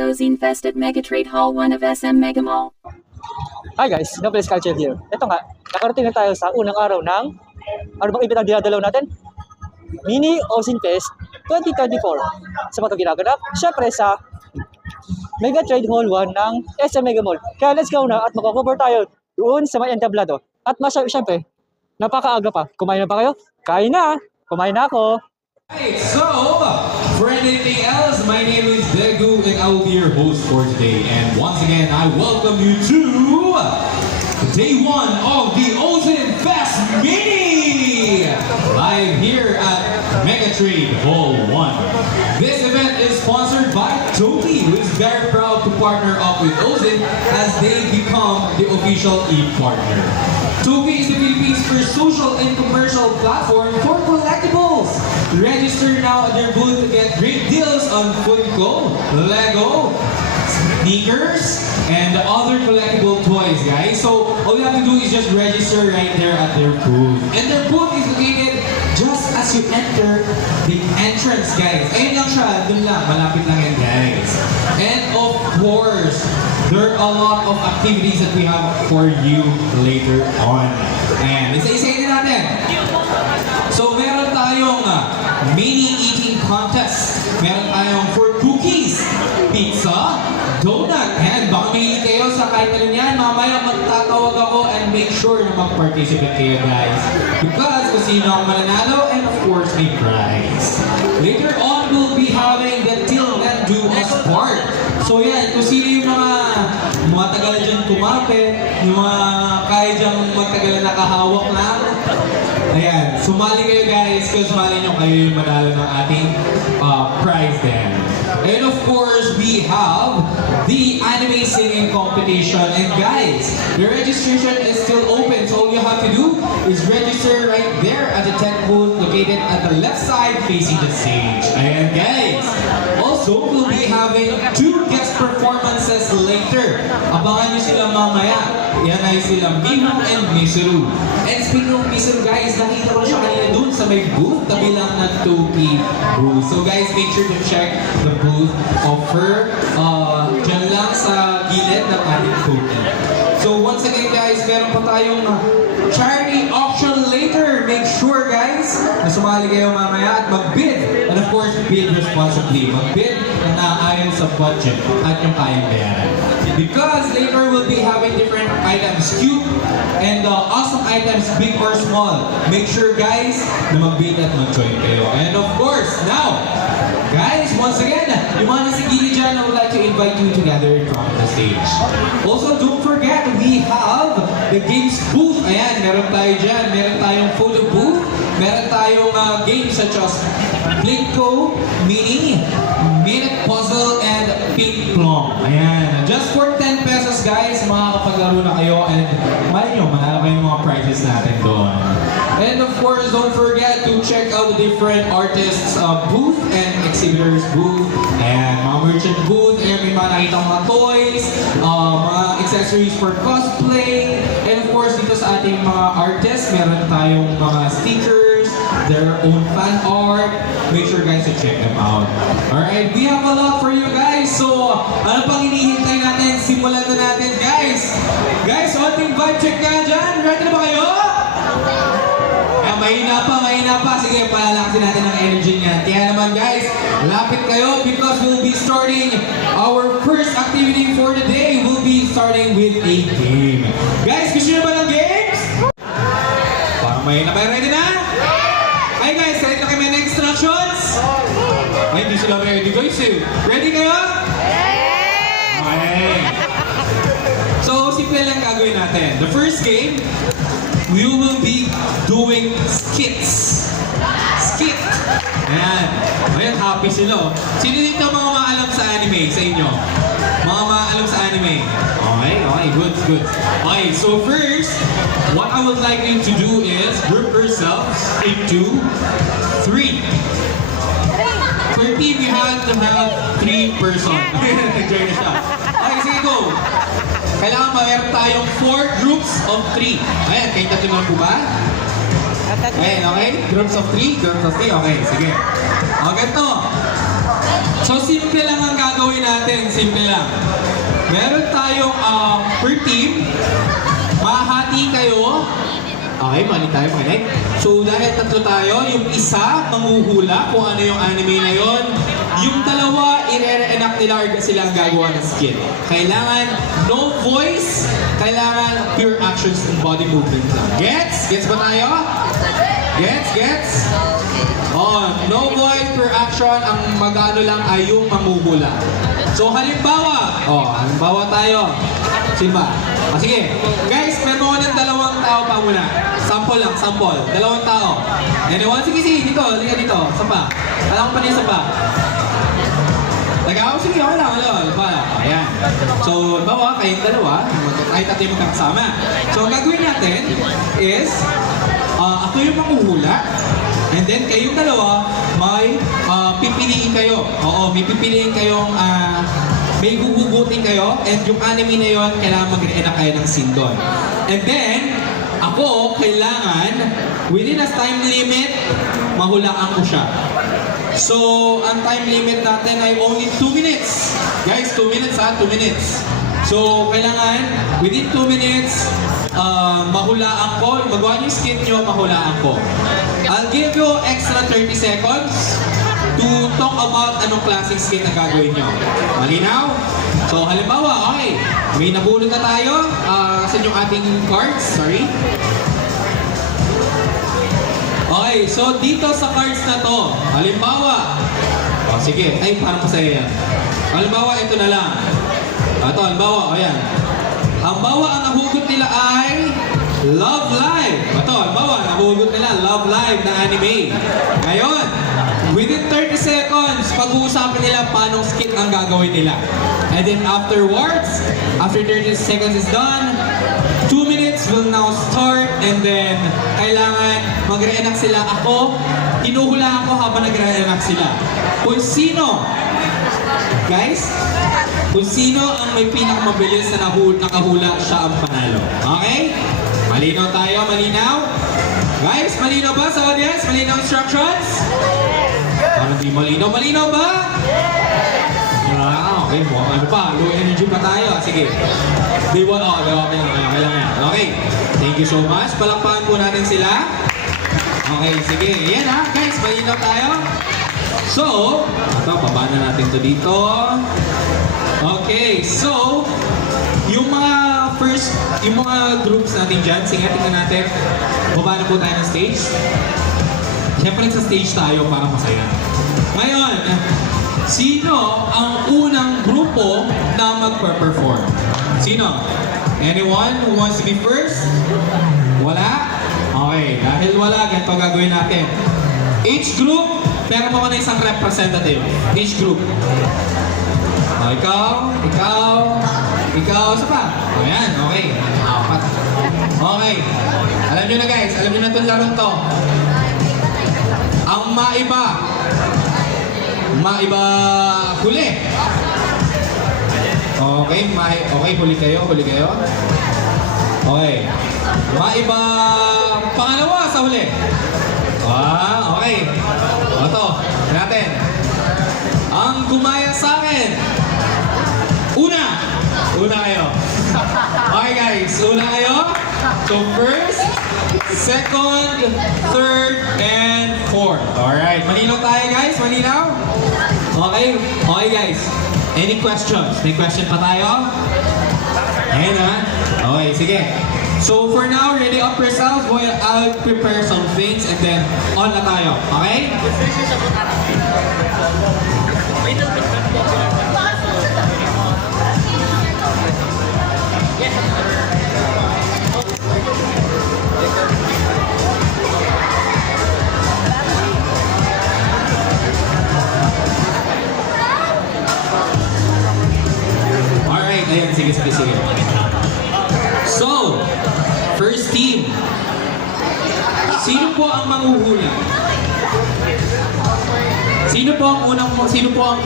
the Ozine Fest at Megatrade Hall 1 of SM Mega Mall. Hi guys, Nobles Culture here. Ito nga, nakarating na tayo sa unang araw ng, ano bang event ang dinadalaw natin? Mini Ozine Fest 2024. Sa mga ginaganap, syempre sa Megatrade Hall 1 ng SM Mega Mall. Kaya let's go na at magkakover tayo doon sa may entablado. At syempre, napakaaga pa. Kumain na ba kayo? Kain na! Kumain na ako! Right, so, for anything else, my name is Degu and I will be your host for today. And once again, I welcome you to day 1 of the Ozine Fest Mini! Live here at Megatrade Hall 1. This event is sponsored by Toki, who is very proud to partner up with Ozine as they become the official e-partner. Toki is the Philippines' first social and commercial platform for collectibles. Register now at their booth to get great deals on Funko, Lego, sneakers, and other collectible toys, guys. So all you have to do is just register right there at their booth. And their booth is located just as you enter the entrance, guys. Ayun lang siya, dun lang, malapit lang yan, guys. And of course, there are a lot of activities that we have for you later on. And isa-isayin natin. So meron tayong mini eating contest. Meron tayong for cookies, pizza, donut, and baka mahilig kayo sa kahit ano yan, mamaya magtatawag ako and make sure na mag-participate kayo, guys. Because kung sino ang mananalo, and of course, may prize. Later on, we'll be having the Till Then Do Us Part. So yan, kung sino yung mga tagal dyan kumapit, yung mga kaya dyan magtagal na nakahawak lang, ayan, sumali kayo, guys, kasi sumali nyo kayo yung manalo ng ating prize then. And of course, we have the anime singing competition. And guys, the registration is still open. So all you have to do is register right there at the tent booth located at the left side facing the stage. And guys, also we'll be having 2 guest performances later. Abangan nyo sila mamaya. Yan ay sila Mimu and Misuru. And speaking of Misuru, guys, nakita ko na siya kanina dun sa may booth tabi lang ng Toki booth. So guys, make sure to check the booth of her dyan lang sa gilid ng ating Toki. So once again, guys, meron pa tayong charity auction later. Make sure, guys, na sumali kayo mamaya at mag-bid. And of course, bid responsibly. Mag-bid na naayon sa budget at yung kayang bayaran. Because later we'll be having different items, cute and awesome items, big or small. Make sure, guys, na mag-bid at mag-join kayo. And of course, now, guys, once again, yung mga nasa gilid dyan, I would like to invite you together in front of the stage. Also, don't forget, we have the games booth. Ayan, meron tayo dyan. Meron tayong photo booth. Meron tayong games such as Blinko, Mini, Minute Puzzle, and Ping Plong. Ayan. Just for 10 pesos, guys, makakapaglaro na kayo and malay nyo, manalo kayo yung mga prizes natin doon. And of course, don't forget to check out the different artists' booth and exhibitors' booth. And mga merchant booth, and may mga nakita mga toys, mga accessories for cosplay. And of course, dito sa ating mga artists, meron tayong mga stickers, their own fan art. Make sure, guys, to check them out. Alright, we have a lot for you guys. So, ano pang hinihintay natin? Simulan na natin, guys. Guys, onting vibe check nga dyan. Ready na ba kayo? Mahina pa. Sige, palalakasin natin ang energy niya. Kaya naman, guys, lapit kayo because we'll be starting our first activity for the day. We'll be starting with a game. Guys, gusto nyo ba ng games? Parang mahina pa. Ready na? Hi guys, ready na kayo may instructions? Ay, hindi sila ready, guys eh. Ready kayo? Okay. So, simple lang gagawin natin. The first game, we will be doing skits. Skit. Ayan. Ayan, happy sila. Sino dito mga maalam sa anime sa inyo? Mga maalam sa anime. Okay, good. Okay, so first, what I would like you to do is group yourselves into 3. For your team, you have to have 3 persons. Enjoy na siya. Okay, sige, go. Kailangan meron tayong 4 groups of 3. Ayan, kayo tatlo na po ba? Ayan, okay? Groups of 3, okay, sige. O, ganito. So, simple lang ang gagawin natin. Simple lang. Meron tayong per team. Mahati kayo. Okay, mali tayo, makinig. So, dahil tatlo tayo, yung isa, manghuhula kung ano yung anime na yon. Yung dalawa, i-re-enact nila or sila ang gagawa ng skin. Kailangan no voice, kailangan pure actions and body movement lang. Gets? Gets ba tayo? Gets? Gets? Oh, no voice, pure action, ang magano lang ay yung manghuhula. So, halimbawa tayo. Sino ba? Sige. Guys, meron ko ng dalawang tao pa muna. Sample lang, sample. Dalawang tao. Anyone? Sige, dito. Liga dito. Sapa. Alam ko pa niya sapa. Nagawa? Sige, okay lang. Ayan. So, bawa, kayong dalawa. Kahit tatlo yung magkakasama. So, ang gagawin natin is, ako yung manghuhula. And then, kayong dalawa, may pipiliin kayo. Oo, may pipiliin kayong may gugugutin kayo, and yung anime na yon kailangan mag-re-enact kayo ng scene doon. And then, ako, kailangan, within a time limit, mahulaan ko siya. So, ang time limit natin ay only 2 minutes. Guys, 2 minutes 2 minutes. So, kailangan, within 2 minutes, mahulaan ko, magawa niyo yung skin nyo, mahulaan ko. I'll give you extra 30 seconds to talk about anong klaseng skin na gagawin nyo. Malinaw? So, halimbawa, okay, may nabulot na tayo sa yung ating cards. Sorry. Okay, so dito sa cards na to, halimbawa, sige, ay parang masaya yan. Halimbawa, ito na lang. Ito, halimbawa, ayan. Halimbawa, ang nahugot nila ay Love Live. Ito, halimbawa, nahugot nila Love Live na anime. Ngayon, within 30 seconds, pag-uusapan nila paano skit ang gagawin nila. And then afterwards, after 30 seconds is done, 2 minutes will now start, and then kailangan mag-re-enact sila. Ako, hinuhula ako habang nag-re-enact sila. Kung sino, guys, kung sino ang may pinakamabilis na nakahula, siya ang panalo. Okay? Malinaw tayo, malinaw? Guys, malinaw ba sa audience? Malinaw instructions? Parang di malinaw. Malinaw ba? Okay, ano pa? Low energy pa tayo. Sige. Day 1, okay lang yan. Okay. Thank you so much. Palakpakan po natin sila. Okay, sige. Ayan guys, malinaw tayo. So, ito, baba na natin to dito. Okay, so, yung mga groups natin dyan, sige, tingnan natin. Baba na po tayo ng stage. Siyempre sa stage tayo para masaya. Ngayon, sino ang unang grupo na magpe-perform? Sino? Anyone who wants to be first? Wala? Okay, dahil wala, ganito gagawin natin. Each group, meron mo na isang representative. Each group. Ikaw, isa pa. Ayan, okay. Apat. Okay. Alam nyo na guys, alam nyo na itong larong to. Ang maiba huli. Okay, huli kayo. Okay. Maiba pangalawa sa huli. Okay. Ito, natin. Ang gumaya sa akin. Una kayo. Okay guys, una kayo. So first, second, third, and fourth. Alright, malinaw tayo guys? Malinaw? Okay? Okay guys. Any questions? May question pa tayo? Ayan Okay, sige. So for now, ready up yourself while I'll prepare some things and then on na tayo. Okay? Alright, ayan, sige. So, first team. Sino po ang manghuhula? Sino po ang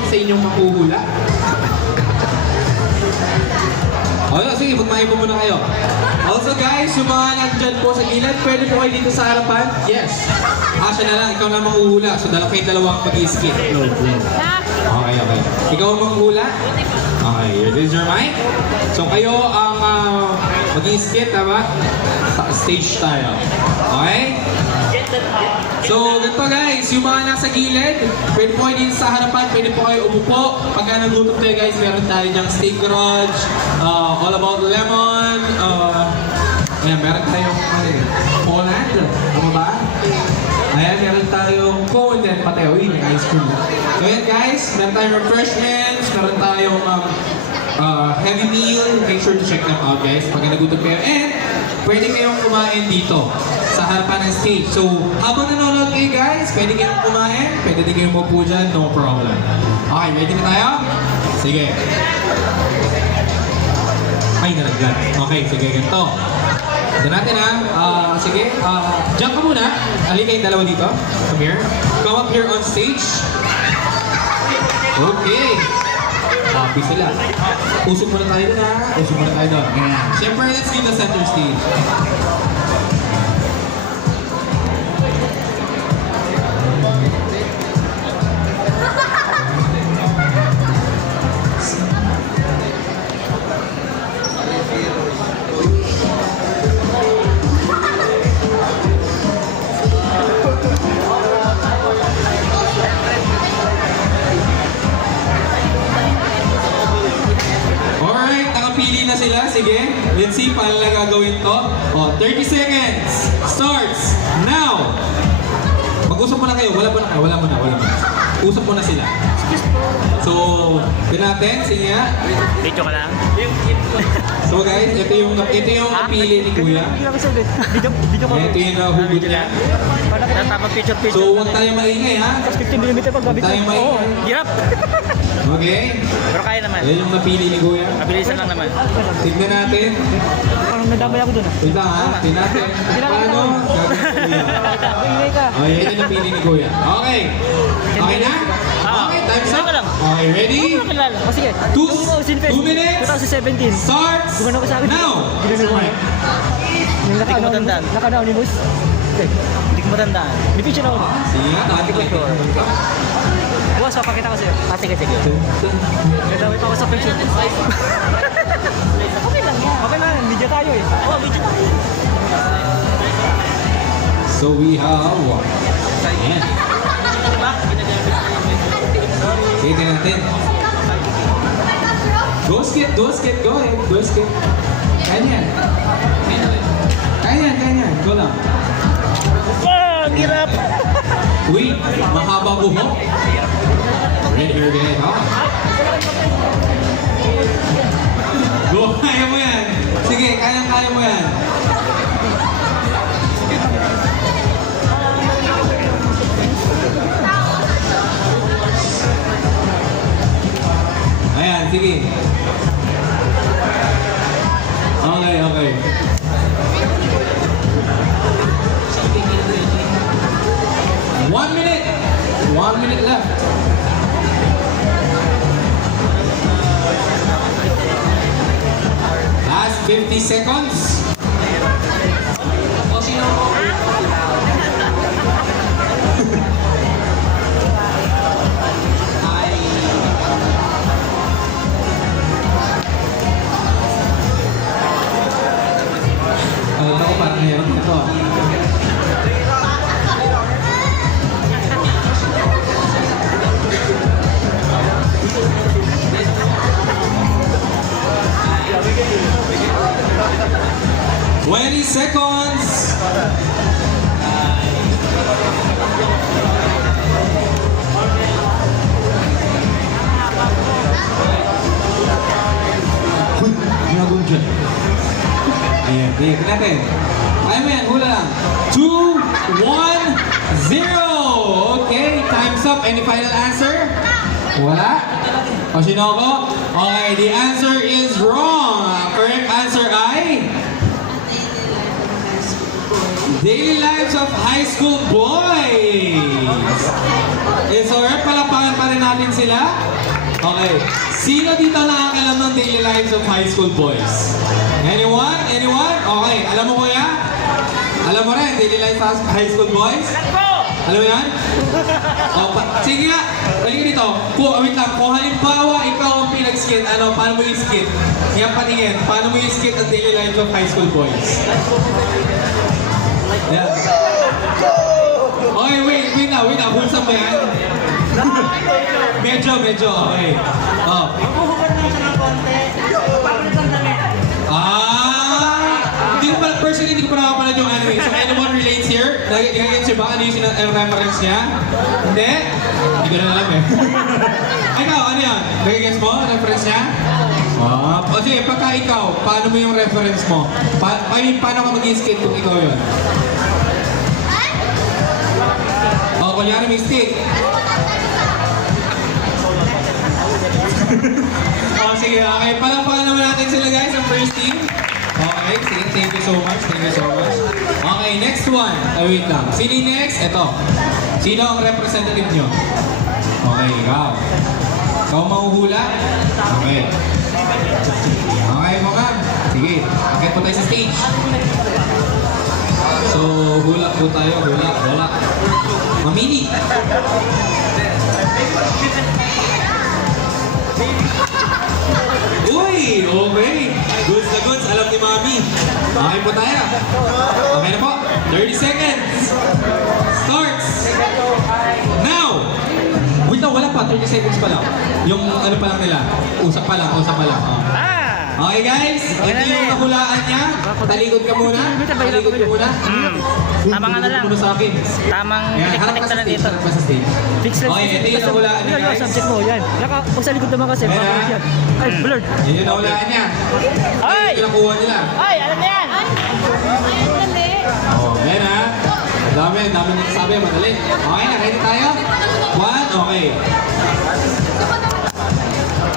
sa inyong manghuhula? Sige, magmahit po muna kayo. Also guys, yung mga nandyan po sa gilid, pwede po kayo dito sa harapan? Yes. Siya na lang, ikaw na manghuhula. So, kayong dalawang mag-i-skip. Okay, okay. Ikaw ang manghula? Okay, this is your mic. So kayo ang mag-i-skit, tama? Sa stage tayo. Okay? So, ganito guys, yung mga nasa gilid, pwede po kayo dito sa harapan, pwede po kayo umupo. Pagka nagutom tayo guys, meron tayo dyang steak grudge, all about lemon, ayan, meron tayong Poland, tama ba? Ayan, meron tayong cone din, pateo, yun yung ice cream. So ayan guys, meron tayong refreshments, meron tayong heavy meal. Make sure to check them out guys, pagka nagutom kayo. And pwede kayong kumain dito sa harapan ng stage. So, habang nanonood kayo guys, pwede kayong kumain, pwede din kayong mapupo dyan, no problem. Okay, ready na tayo? Sige. Ay, nalagyan. Okay, sige, ganito. Ito natin sige, jump ka muna. Halika kayong dalawa dito. Come here. Come up here on stage. Okay. Happy sila. Usok muna tayo doon Usok muna tayo doon. Siyempre, let's give the center stage. Alright, nakapili na sila. Sige, let's see paano lang gagawin to. 30 seconds. Starts now. Mag-usap muna kayo. Wala muna. Usap muna sila. So, yun natin. Sige nga. Video ka lang. So guys, ito yung napili ni Kuya. Video ko. Ito yung nahugot niya. Tatapag picture. So, huwag tayo maingay ha. 15mm pag Huwag tayo maingay. Hirap. Okay? Pero kaya naman. Yan yung napili ni Kuya. Mabilisan lang naman. Tignan natin. Parang nadamay ako dun Wait lang ha. Tignan natin. Paano? Gagawin ko Kuya. Ingay ka. Oh, yan yung napili ni Kuya. Okay. Okay na? Okay, time's up. Okay, ready? Sige. 2 minutes. 2017. Starts Gumano ko sa akin. now. Ginano ko. Yung Hindi ko matandaan. naka-anonymous. Okay. Hindi ko matandaan. May picture ako. Sige nga, dati ko sure. Bukas, papakita ko sa'yo. Sige. Nadamay pa ako sa picture. Okay lang yan. Okay lang, video tayo eh. Oh, video tayo. So we have ayan. Sige, tingnan natin. Go skip, go ahead, go skip. Kaya yan. Go lang. Ah, hirap. Wait, mahaba buhok. Ready, again. Go, kaya mo yan. Sige, kaya mo yan. Ayan, sige. Okay. 1 minute. 1 minute left. Last 50 seconds. Ito ko parang meron ito. Seconds. Uy, ginagawa dyan. Ayan, tingnan natin. Kaya mo yan, hula lang. 2, 1, 0. Okay, time's up. Any final answer? Wala? O sino ko? Okay, the answer is wrong. Correct answer ay Daily Lives of High School Boys. It's alright, palapakan pa rin natin sila. Okay, sino dito nakakalam ng Daily Lives of High School Boys? Anyone? Anyone? Okay, alam mo kuya? Alam mo rin, Daily Lives of High School Boys? Alam mo yan? Sige nga, halika dito. Wait lang, kung halimbawa ikaw ang pinag-skit, paano mo i-skit? Yan patingin, paano mo i-skit ang daily life of high school boys? Yan. Okay, wait na. Hulsam ba yan? medyo, okay. Oh. Maghuhubad lang siya ng konti. Papalit ang damit. Personally, hindi ko pa nakapanood yung anime. So, anyone relates here? Nagagets siya ba? Ano yung reference niya? Hindi? Hindi ko na alam eh. Ikaw, ano yan? Nagagets mo? Reference niya? O sige, pagka ikaw, paano mo yung reference mo? Paano ka mag-skate kung ikaw yun? Kunyari may stick. Sige, okay. Palampakan naman natin sila guys, ang first team. Okay, sige, thank you so much. Okay, next one. Wait lang. Sino yung next? Ito. Sino ang representative nyo? Okay, ikaw. Ikaw mahuhula? Okay. Okay, mga. Sige, akit po tayo sa stage. So, hula po tayo. Hula. Mamili. Uy! Okay. Goods na goods. Alam ni Mami. Okay po tayo. Okay na po. 30 seconds. Starts. Now! Wait na, wala pa. 30 seconds pa lang. Yung ano pa lang nila. Usap pa lang. Okay guys, ito yung nahulaan niya. Talikod ka muna. Tamang ano lang. Muna sa akin. Tamang Harap pitik ka na sa lang stage. dito. Harap ka sa stage. Fix lang. Okay, ito yung nahulaan niya guys. Subject mo, yan. Sa likod naman kasi. Ayan, Bakit yan? Ay, blurred. Yan yung nahulaan niya. Ay! Ito yung nakuha nila. Ay, alam na yan! Yan ha. Dami nang sabi. Madali. Okay na, ready tayo? 1, okay.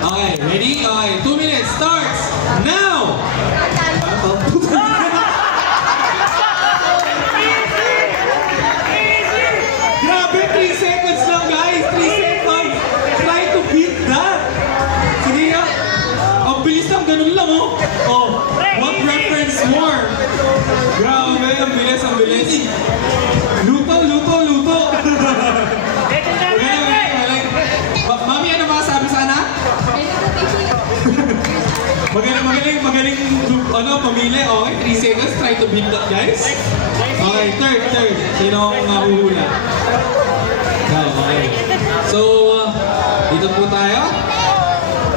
Okay, ready? Okay, 2 minutes. Starts now! Grabe, 3 seconds lang guys! 3 seconds! Try to beat that! Sige nga! Ang bilis lang, ganun lang oh! Oh, what reference more? Grabe, ang bilis! Luto! Mami, ano ba sabi sana? Magaling, pamili. Okay, 3 seconds. Try to beat that, guys. Okay, third. Sino ang mahuhula? Okay. So, dito po tayo.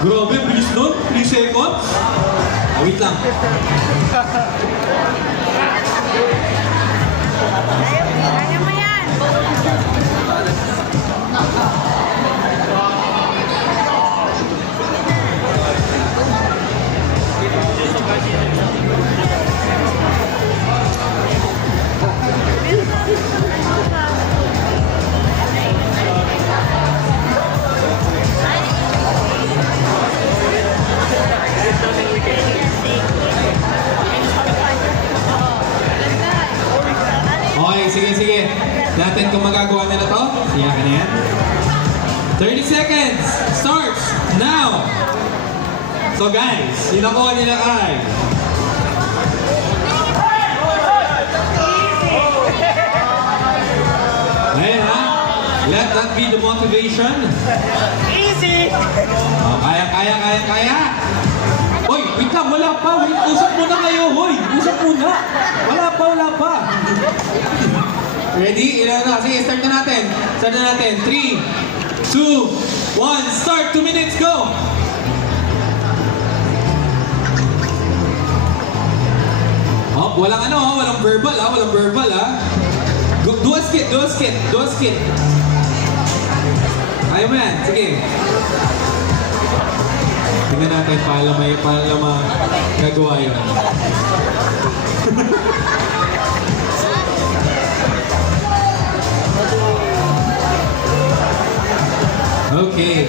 Grabe, bilis nun. 3 seconds. Wait lang. Kaya mo yan! Okay, sige. Natin kung magagawa nila to. Siya ka na yan. 30 seconds. Starts now. So guys, yung nakuha nila ay... Ayan ha. Let that be the motivation. Easy! Oh, kaya. Hoy, wait lang, wala pa. Wait, usap muna kayo, hoy. Usap muna. Wala pa. Ready? Sige, start na natin. 3, 2, 1, start. 2 minutes, go. Oh, walang verbal ha. Do a skit. Ayaw mo yan, sige. Tingnan natin paano magagawa yun. Okay.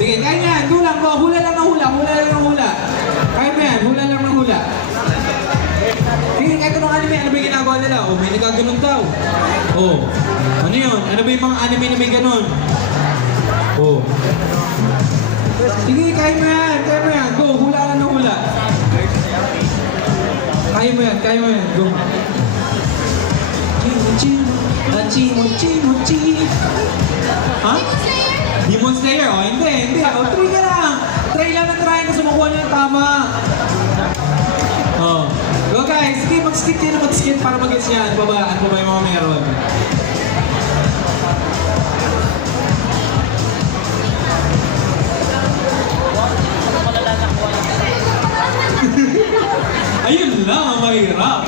Sige, kaya yan. Hula lang ng hula. Kaya mo yan, hula lang ng hula. Sige, kahit anong anime, ano ba yung ginagawa nila? Oh, may nagaganon daw. Oh, ano yun? Ano ba yung mga anime na may ganon? Oh. Sige, kaya mo yan. Go, hula lang ng hula. Kaya mo yan, kaya mo yan. Go. Ha? Demon Slayer? Oh, hindi. Oh, try ka lang. Try lang na try kasi makuha niyo yung tama. Oh. Go guys, sige, mag-skip kayo na mag-skip para mag-gets niya. Ano pa ba yung mga meron? Ayun lang ang mahirap.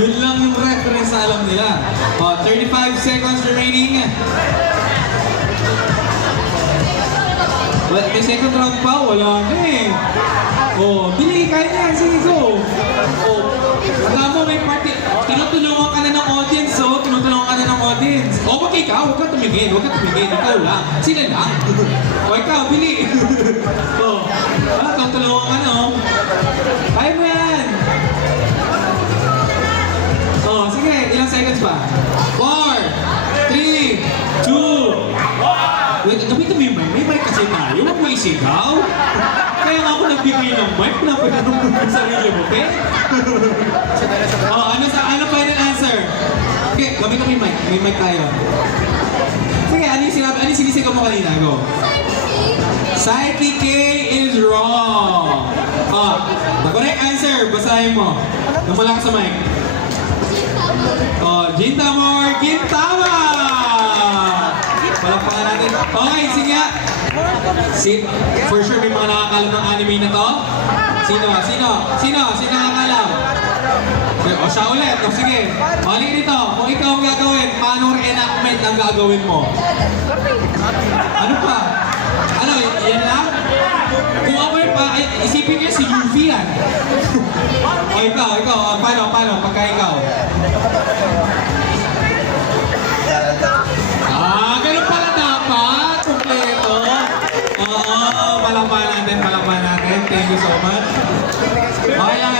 Yun lang yung reference na alam nila. Oh, 35 seconds remaining. Well, may second round pa, wala na eh. Oh, bili, kaya niya, sige, go. Oh, alam mo, may party. Tinutulungan ka na ng audience, oh. Tinutulungan ka na ng audience. Oh, wag ikaw, huwag ka tumingin. Ikaw lang. Sila lang. Oh, ikaw, bili. Oh, tinutulungan ka na, oh. Kaya mo yan. Oh, sige, ilang seconds pa? 4, 3, 2, wait, gamitin mo yung mic. May mic kasi tayo. Huwag mo isigaw. Kaya nga ako nagbigay ng mic. Pinapaganong mo yung sarili mo, okay? Oh, ano final answer? Okay, gamitin mo yung mic. May mic tayo. Sige, ano yung sinisigaw mo kanina? Go. Psyche K is wrong. Oh, the correct answer. Basahin mo. Namula ka sa mic. Oh, Gintamor, Gintama! Palakpakan natin. Okay, sige. For sure may mga nakakalam ng anime na to. Sino nakakalam? O siya ulit. O sige. Balik dito. Kung ikaw ang gagawin, paano reenactment ang gagawin mo? Ano pa? Ano, yan lang? Kung ako yung isipin niyo si Yuffie yan. O ikaw. Paano? Pagka ikaw. Ganun pala dapat. Kompleto. Oo, palakpakan natin. Thank you so much. Okay lang.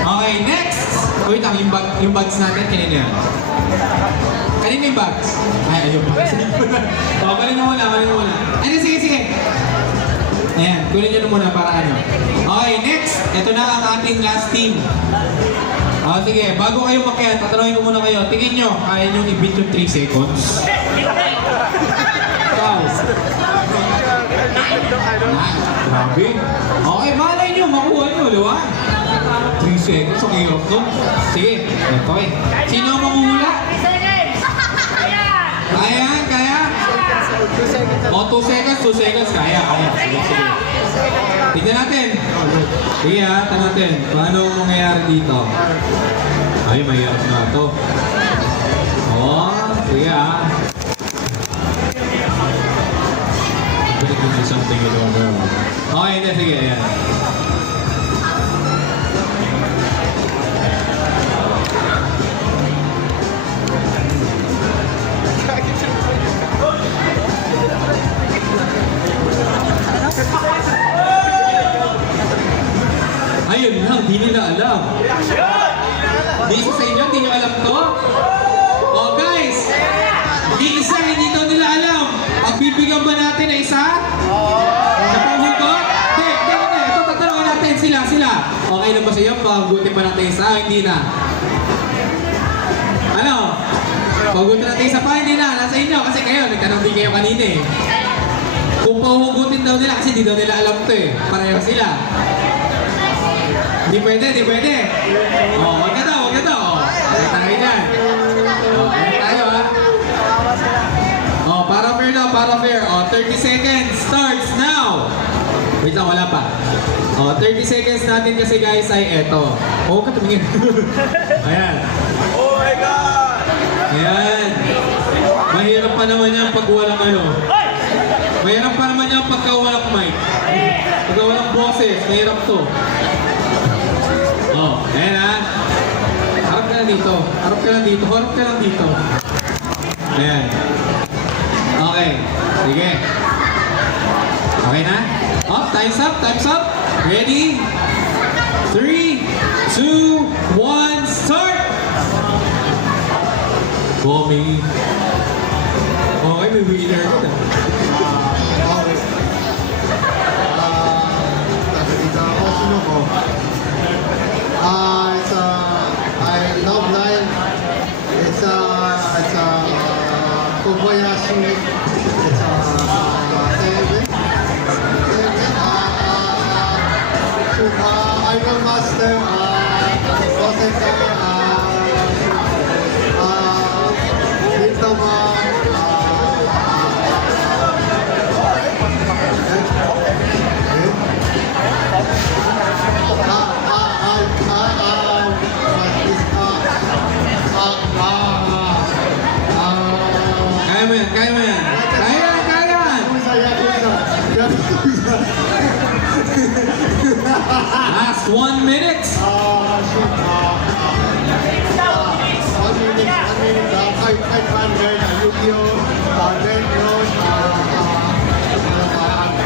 Okay, next. Wait lang, yung bags natin, kanina yan. Kanina yung bags. Ay, ayun bags. O, balik mo muna. Ano, sige. Ayan, kunin nyo na muna para ano. Okay, next. Ito na ang ating last team. Sige, bago kayo makiat, tatanungin ko muna kayo. Tingin nyo, kaya nyo i-beat yung 3 seconds? Ikaw. Grabe. Okay, malay nyo, makuha nyo, di ba? 3 seconds, ang hirap to. Sige, okay. Sino ang manguhula? Kaya? O, 2 seconds, kaya. Sige. Tignan natin. Sige tignan natin. Paano mangyayari dito? Ay, mahirap na ito. Sige Pwede ko something in order. Okay, sige, ayan. Ayun lang, di nila alam. Di isa sa inyo, di nyo alam to? Oh guys, di isa, hindi daw nila alam. Pagbibigyan ba natin na isa? Napahul ko? Hindi. Ito, tatanungin natin sila. Okay na ba sa iyo? Pagbutin pa natin isa? Hindi na. Ano? Pagbutin natin isa pa? Hindi na. Nasa inyo. Kasi kayo, nagtanong din kayo kanina eh. Kung pahugutin daw nila, kasi di daw nila alam to eh. Pareho sila. Di pwede. Wag na to. Ay, tayo dyan. Ayan tayo ha. Para fair. 30 seconds starts now. Wait lang, wala pa. 30 seconds natin kasi guys ay eto. Katumingin. Ayan. Oh my God! Ayan. Mahirap pa naman yan pag walang ano. Mahirap pa naman yan pagka walang mic. Pagka walang boses, mahirap to. Ayan ha. Harap ka lang dito. Ayan. Okay. Sige. Okay na? Time's up. Ready? 3, 2, 1, start! Bombing. Okay, may winner ko na. Nakikita ako, sino ko? Kobayashi. It's Idol Master. Rosetta. Hitama. Kaya mo yan, kaya mo yan. Kaya yan, kaya yan. Last 1 minute. 500, Yu-Gi-Oh, Red Rose,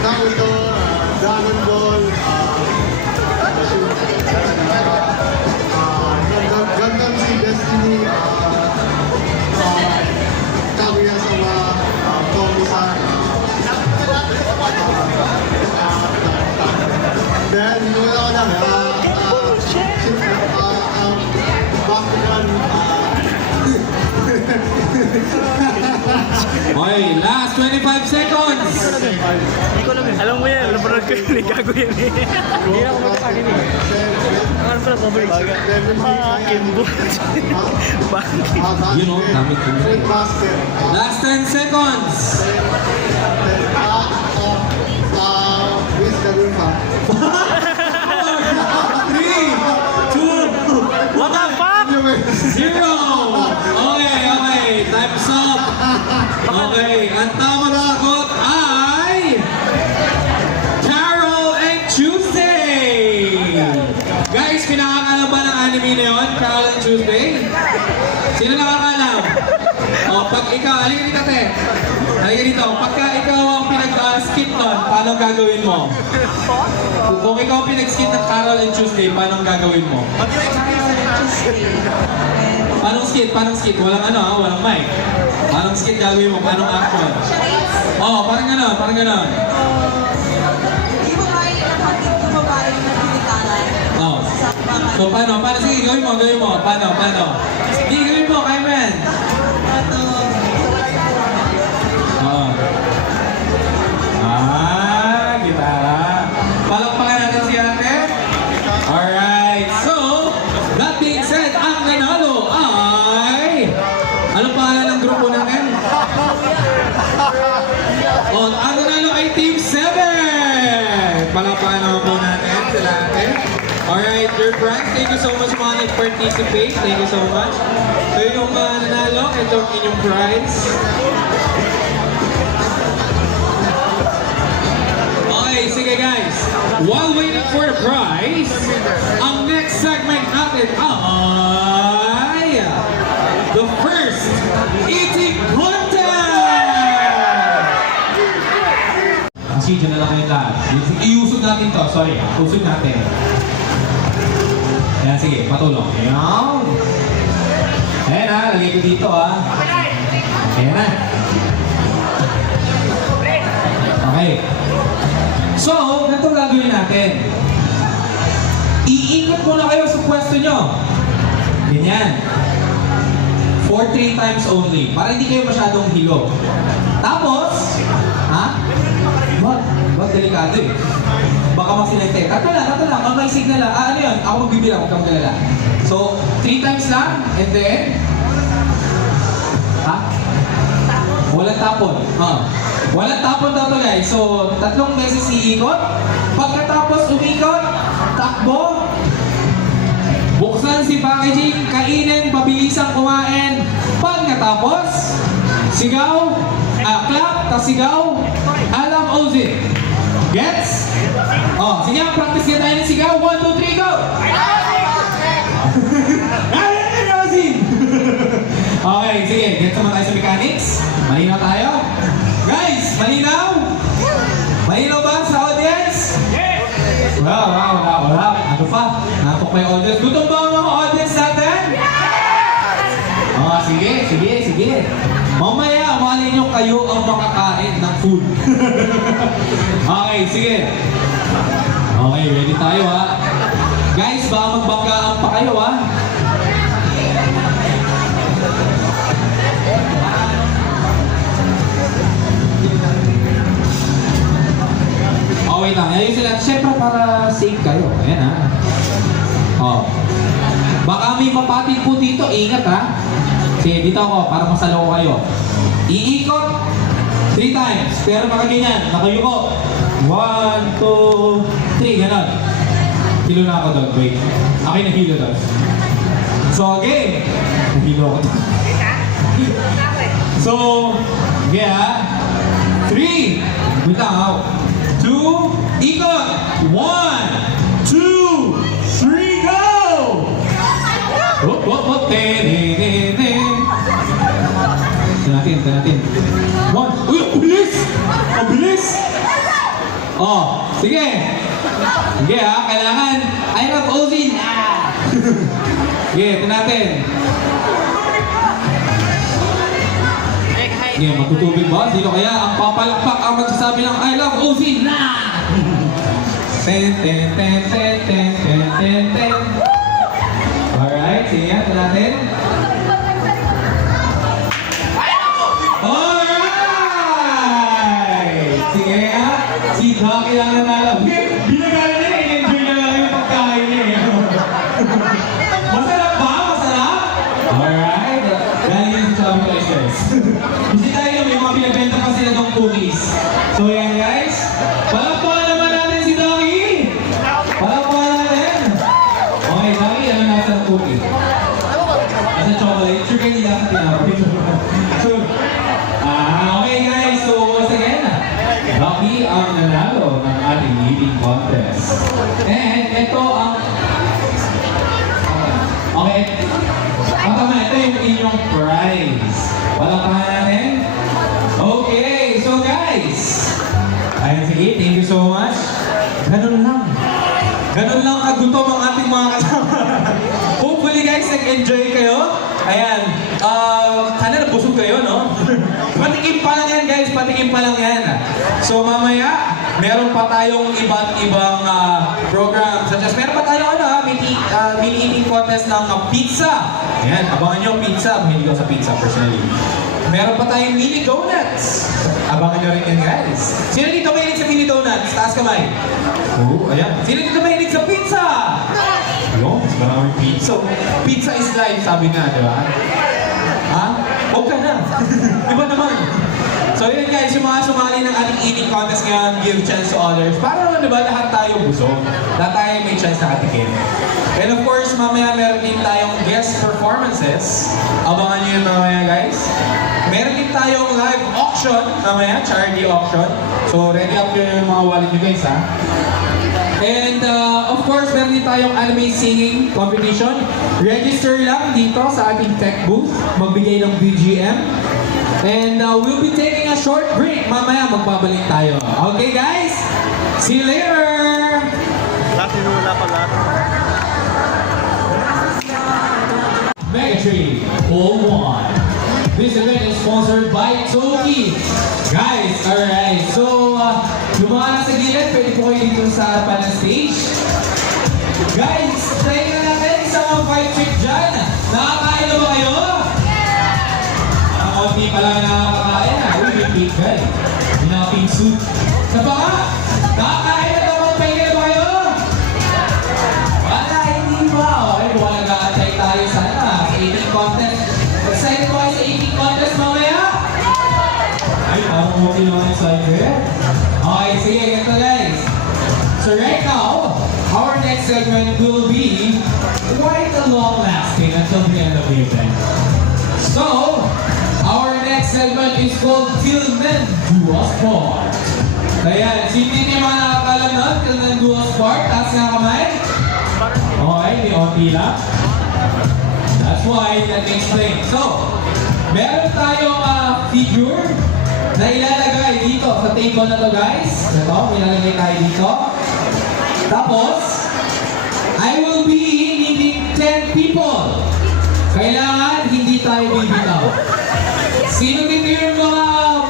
Naruto, Dragon Ball, Gundam Seed Destiny, Kaguya-sama, Komi-san. Then, wala ko lang, Bakugan, Okay, last 25 seconds. Alam mo yan, napanood ko yun, gago yan eh. Hindi na ako magkakanin eh. Ano pala pabalik? Kimbo. Bakit? You know, dami ko. Master, Last 10 seconds. Wiz Khalifa. 3, 2, What the fuck? 0. Okay, okay. Time's up. Okay, ang tama na sagot ay Carol and Tuesday. Guys, pinakakalam ba ng anime na yun? Carol and Tuesday? Sino nakakalam? O, pag ikaw, halika dito, te. Halika dito. Pagka ikaw ang pinag-skip nun, paano gagawin mo? Kung ikaw ang pinag-skip ng Carol and Tuesday, paano gagawin mo? Paano skip? Paano skip? Walang ano, ha? Walang mic. Paano skip gagawin mo? Paano action? Oo, parang gano'n, parang gano'n. Di ba kayo nakatid ko babae na pinitalan? Oo. So, paano? Paano? Sige, gawin mo, gawin mo. Paano? Paano? Sige, gawin mo, kaya mo yan. Oo. Gitara. Palakpakan natin si ate. Alright, so, that being said, ang nanalo ay... Anong pangalan ng grupo natin? Oh, ang nanalo ay Team 7! Palakpakan naman po natin sila ate. Alright, dear friends, thank you so much mga nag-participate. Thank you so much. So yung nanalo, ito ang inyong prize. Okay, sige guys. While waiting for the prize, ang next segment natin ay the first eating contest! Kasi dyan na lang kayo lahat. Iusog natin to. Sorry, usog natin. Ayan, sige, patulong. Ayan. Ayan ha, lagay ko dito ha. Ayan na. Okay. So, ganito gagawin natin. Iikot muna kayo sa pwesto nyo. Ganyan. For 3 times only. Para hindi kayo masyadong hilo. Tapos, ha? Wag, delikado eh. Baka masinente. Tato lang. Kung may signal lang. Ano yun? Ako magbibilang, huwag kang galala. So, 3 times lang, and then, ha? Walang tapon. Walang tapon daw to guys. So, 3 beses iikot. Pagkatapos umikot, takbo. Buksan si packaging, kainin, pabilisang kumain. Pagkatapos, sigaw, clap, tas sigaw, alam Ozin. Gets? Oh, sige, practice ka tayo ng sigaw. 1, 2, 3, go! Alam Ozin! Okay, sige, gets naman tayo sa mechanics. Malinaw tayo? Guys, malinaw? Malinaw ba sa audience? Wala. Ano pa? Natok pa yung audience. Gutom ba ang mga audience natin? Sige. Mamaya, mali nyo kayo ang makakain ng food. Okay, sige. Okay, ready tayo ha. Guys, baka magbanggaan pa kayo ha. Ayun sila. Siyempre para safe kayo. Ayan ha. Oh. Baka may mapatid po dito. Ingat ha. Sige, dito ako para masalo kayo. Iikot 3 times. Pero nakaganyan. Nakayuko. 1, 2, 3. Ganon. Hilo na ako doon. Wait. Akin na hilo doon. So, again. Hilo ako doon. So, yeah. 3. Wait lang ha. 2. Ikot. 1, 2, 3, go! Hop, hop, hop. Natin. 1. Uy, ang bilis! Ang bilis! Oh, sige. Sige ha, kailangan. I love Ozin. Sige, ito natin. Sige, matutubig ba? Sino kaya ang papalakpak ang magsasabi ng I love Ozin na? Ten. Alright, sige nga, ito natin. Alright! Sige nga, si Ducky lang nanalo. Binagalan niya, in-enjoy na lang yung pagkain niya. Masarap ba? Masarap? Alright. Dahil yung sabi ko guys. Kasi tayo may mga pinagbenta pa sila ng cookies. So yan guys. Palakpakan naman natin si Ducky. Palakpakan natin. Okay, Ducky, ano nasa ng cookie? Nasa chocolate. Sure kayo nila sa tinapay. So, okay guys. So once again, Ducky ang nanalo ng ating eating contest. And ito ang... Okay. Ang tama, ito yung inyong prize. Palakpakan natin. Okay, so guys. Ayun, sige, thank you so much. Ganun lang. Ganun lang kagutom ang ating mga kasama. Hopefully guys, nag-enjoy kayo. Ayan. Sana nabusog kayo, no? Patikim pa lang yan guys, patikim pa lang yan. So mamaya, meron pa tayong iba't ibang program. Such as, meron pa tayong mini eating contest ng pizza. Ayan, abangan nyo pizza. Mahilig ako sa pizza personally. Meron pa tayong mini donuts. Abangan nyo rin yan guys. Sino dito mahilig sa mini donuts? Taas kamay. Oh, ayan. Sino dito mahilig sa pizza? Ayun, mas maraming pizza. Pizza is life, sabi nga, di ba? Ha? Huwag ka na. Diba naman? So yun guys, yung mga sumali ng ating eating contest ngayon, give chance to others. Para naman, di ba, lahat tayo busog. Lahat tayo may chance na katikin. And of course, mamaya meron din tayong guest performances. Abangan nyo yun mamaya guys. Meron din tayong live auction, mamaya, charity auction. So ready up yun yung mga wallet nyo guys, ha? And of course, meron din tayong anime singing competition. Register lang dito sa ating tech booth. Magbigay ng BGM. And we'll be taking a short break. Mamaya magbabalik tayo. Okay guys? See you later! Megatree Hall 1. This event is sponsored by Toki. Guys, alright. So, lumahan na sa gilid. Pwede po kayo dito sa harapan ng stage. Guys, try na natin sa mga fight trick dyan. Nakakain na ba kayo? Ang konti pa lang nakakakain. Uy, may pink guy. May naka-pink suit. Sa ba nga? Nakakain na daw ang pahinga ba kayo? Wala, hindi ba? Okay, mukhang nag-aantay tayo sana sa eating contest. Excited ba kayo sa eating contest mamaya? Ay, parang okay naman yung side here. Okay, sige, ganito guys. So right now, our next segment will be quite a long-lasting until the end of the event. So, our next segment is called Till Men Do Us Part. Ayan, sino yung mga nakakalam nun? Till Men Do Us Part? Taas nga kamay. Okay, may onti lang. That's why, let me explain. So, meron tayong figure na ilalagay dito sa table na to guys. Ito, ilalagay tayo dito. Tapos, I will be needing 10 people. Kailangan hindi tayo bibitaw. Sino dito yung mga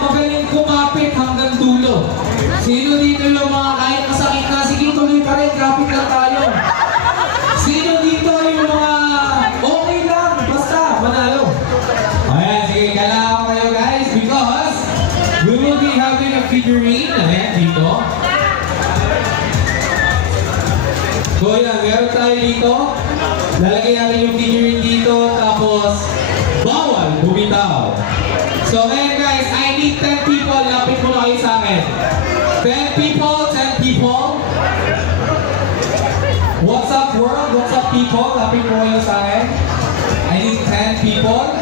magaling kumapit hanggang dulo? Sino dito yung mga kahit masakit na, sige tuloy pa rin, kapit lang tayo. Sino dito yung mga okay lang, basta manalo? Ayan, sige, kailangan ko kayo guys because we will be having a figurine. Ayan, dito. So yan, meron tayo dito. Lalagay natin yung figurine dito, tapos bawal bumitaw. So ngayon guys, I need 10 people. Lapit mo na kayo sa akin. 10 people, 10 people. What's up world? What's up people? Lapit mo kayo sa akin. I need 10 people.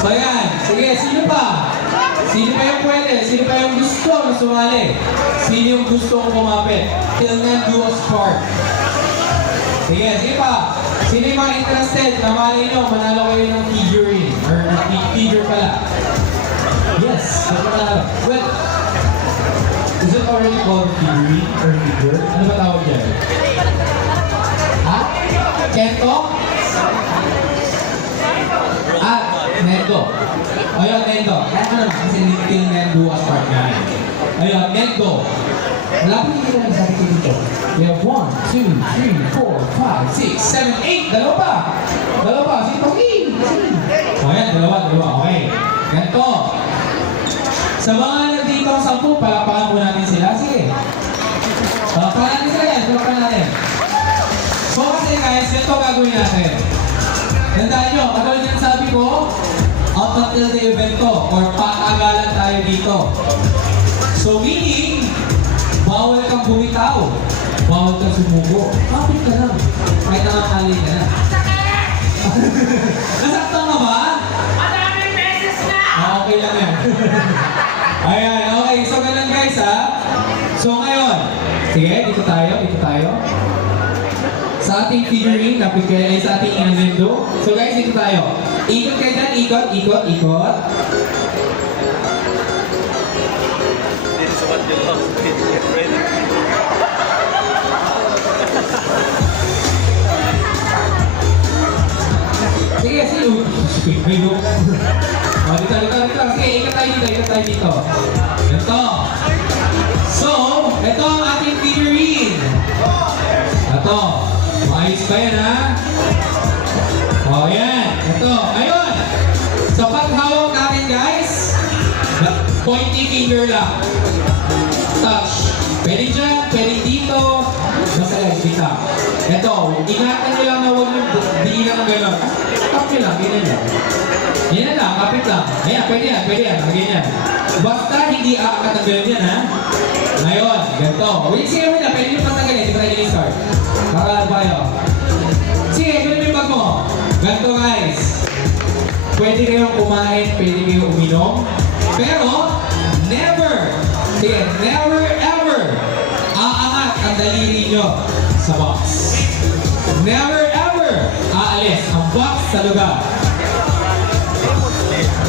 So yan, sige, sino pa? Sino pa yung pwede? Sino pa yung gusto na sumali? Sino yung gusto kong kumapit? Kailangan do a spark. Sige, sige pa. Sino yung mga interested? Namali nyo, manalo kayo ng figurine. Or figure pala. Yes, well, is it already called figurine or figure? Ano ba tawag dyan? Ha? Kento? Nendo. Ayun, Nendo. Kaya ko naman kasi nitin Nendo as part na. Ayun, Nendo. Malapit hindi na nagsabi ko dito. We have 1, 2, 3, 4, 5, 6, 7, 8. Dalawa pa. Dalawa pa. Sige, pag-in. O yan, dalawa. Okay. Ganito. Sa mga nandito ang 10, palapakan po natin sila. Sige. Palapakan natin sila yan. Palapakan natin. So kasi guys, ganito gagawin natin. Tandaan nyo, katulad yung sabi ko, up until the event to, or patagalan tayo dito. So meaning, bawal kang bumitaw, bawal kang sumuko. Kapit ka lang, kahit nakakali ka na. Nasaktan ka ba? Maraming beses na! Okay lang yan. Ayan, okay. So ganun guys ha. So ngayon, sige, dito tayo. Sa ating figurine, kapit kayo ay sa ating Nintendo. So guys, dito tayo. Ikot kayo dyan, ikot. This is what you love. Get ready. Sige, may look. Dito. Sige, ikot tayo dito. Ito. So, ito ang ating figurine. Ito. Maayos ba yan, ha? O, yan. Ito. Ayun. Sa paghawak natin, guys, pointy finger lang. Touch. Pwede dyan, pwede dito. Nasa legs, kita. Ito. Ingatan nyo lang na huwag nyo diin lang ng gano'n. Tap nyo lang, ganyan lang. Ganyan lang, kapit lang. Ayan, pwede yan. Ganyan. Basta hindi aakat ang gano'n yan, ha? Ngayon, ganito. Wait, sige mo na. Pwede nyo patanggalin. Hindi pa tayo start. Para ba kayo? Sige, ganun yung bag mo. Ganito guys. Pwede kayong kumain, pwede kayong uminom. Pero, never ever aangat ang daliri nyo sa box. Never ever aalis ang box sa lugar.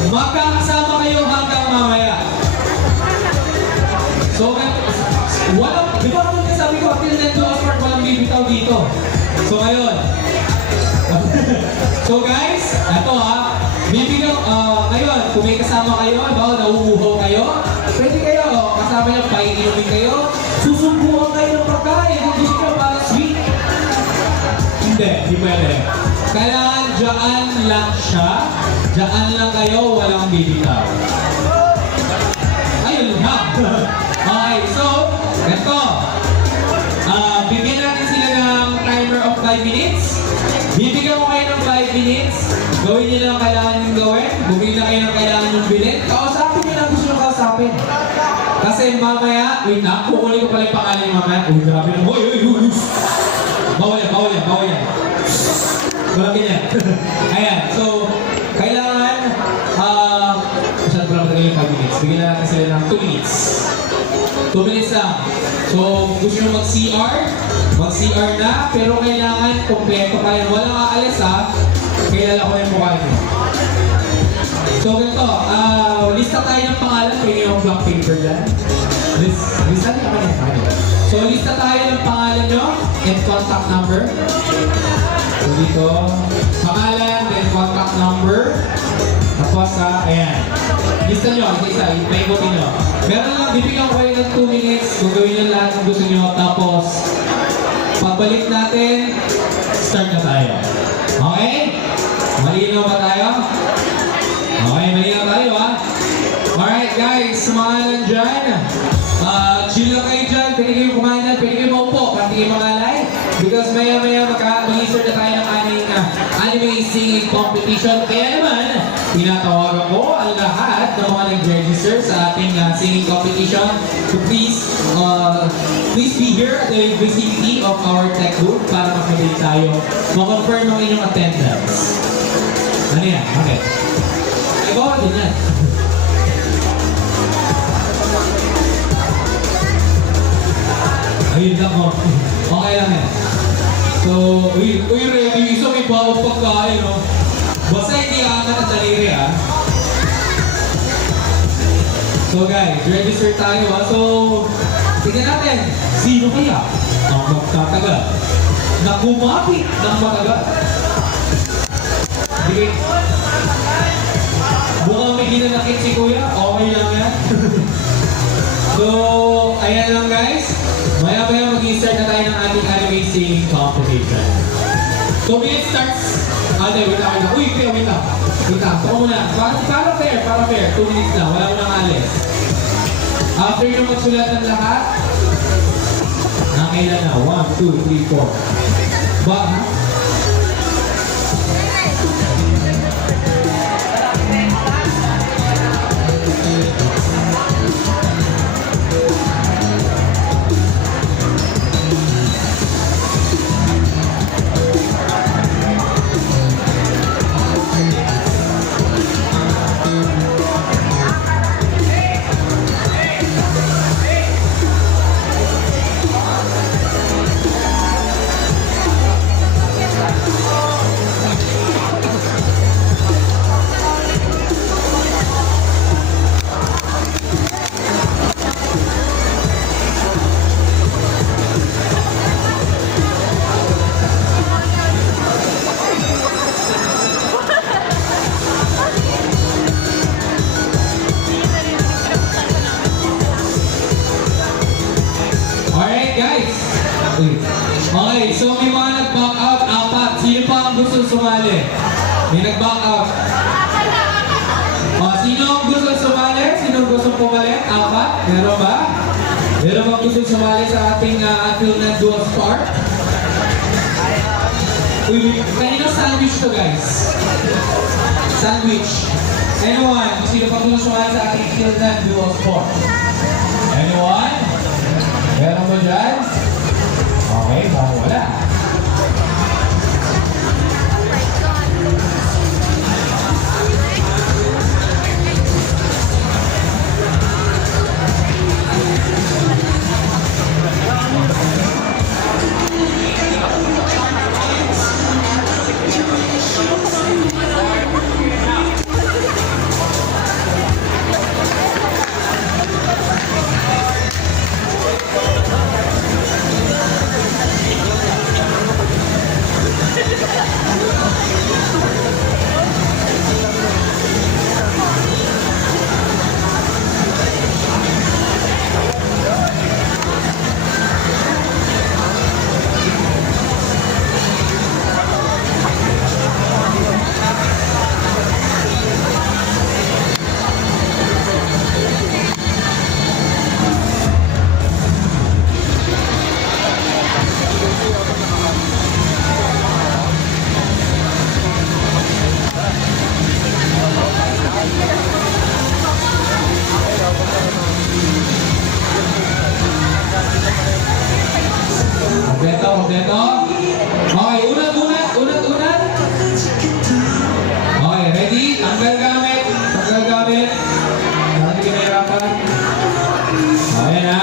Magkakasama kayo hanggang mamaya. So, di ba kung sabi ko, until Nendo Aspark, walang bibitaw dito. So ngayon, so guys, ito ha, bibigyan, ngayon, kung may kasama kayo, bawa nauuhaw kayo, pwede kayo, kasama niyo, paiinumin kayo, susumbuhan kayo ng pagkain, kung gusto nyo para sweet. Hindi pwede. Kailangan dyan lang siya, dyan lang kayo, walang bibitaw. Ayun ha. Okay, so, ito. Bigyan natin sila ng timer of 5 minutes. Bibigyan ko kayo ng 5 minutes. Gawin nyo lang kailangan nyo gawin. Bumili na kayo ng kailangan nyo bilhin. Kausapin nyo lang gusto nyo kausapin. Kasi mamaya, wait na, kukunin ko pala yung pangalan nyo mamaya. Uy, grabe na. Uy. Bawal yan. Walang ganyan. Ayan, so, kailangan, masyado pala matagal yung 5 minutes. Bigyan na natin sila ng 2 minutes. 2 minutes lang. So, gusto nyo mag-CR na, pero kailangan kompleto kayo. Walang aalis ha. Kilala ko na yung mukha nyo. So, ganito. Lista tayo ng pangalan. Pwede yung blank paper dyan. Lista niyo naman yung So, lista tayo ng pangalan nyo and contact number. So, dito. Pangalan, then contact number. Tapos, ayan. Lista nyo, isa, paikutin nyo. Meron lang, bibigyan ko kayo ng 2 minutes. Gagawin nyo lahat ng gusto nyo. Tapos, pagbalik natin, start na tayo. Okay? Malinaw ba tayo? Okay, malinaw tayo ha? Alright guys, sa mga nandyan, chill lang kayo dyan. pwede kayo kumain na, pwede kayo maupo, pati kayo mangalay. Because maya-maya mag-insert na tayo ng anime singing competition. Kaya naman, tinatawagan ko ang lahat ng mga nag-register sa ating singing competition. So please be here at the vicinity of our tech booth para mas mabilis tayo ma-confirm ang inyong attendance. Ano yan? Okay. Ay, bawa din yan. Ayun lang mo. Okay lang yan. So, uy, ready. So, may bawang pagkain, no? Basta hindi aangat ang daliri, ha? So, guys, register tayo, ha? So, tignan natin, sino kaya ang magtatagal na kumapit ng matagal? Sige. Mukhang may ginanakit si Kuya. Okay lang yan. So, ayan lang guys. Maya-maya mag-i-start na tayo ng ating anime singing competition. 2 minutes starts. Wait lang. Uy, Kuya, wait lang. Ito muna. Para fair. 2 minutes lang. Wala mo nang alis. After nyo magsulat ng lahat, nakailan na. 1, 2, 3, 4. Ba, ha? Okay, so may mga nag-back out, 4. Sino pa ang gusto sumali? May nag-back out. Sino ang gusto sumali? Sino ang gusto pumalit? 4? Meron ba? Meron bang gusto sumali sa ating Philnet Dual Spark? Uy, kanino sandwich to guys? Sandwich. Anyone? Sino pa gusto sumali sa ating Philnet Dual Spark? Anyone? Meron mo dyan? Okay, wala. Kompleto. Okay, unat. Okay, ready? Tanggal gamit. Hindi ka nahirapan. Okay na.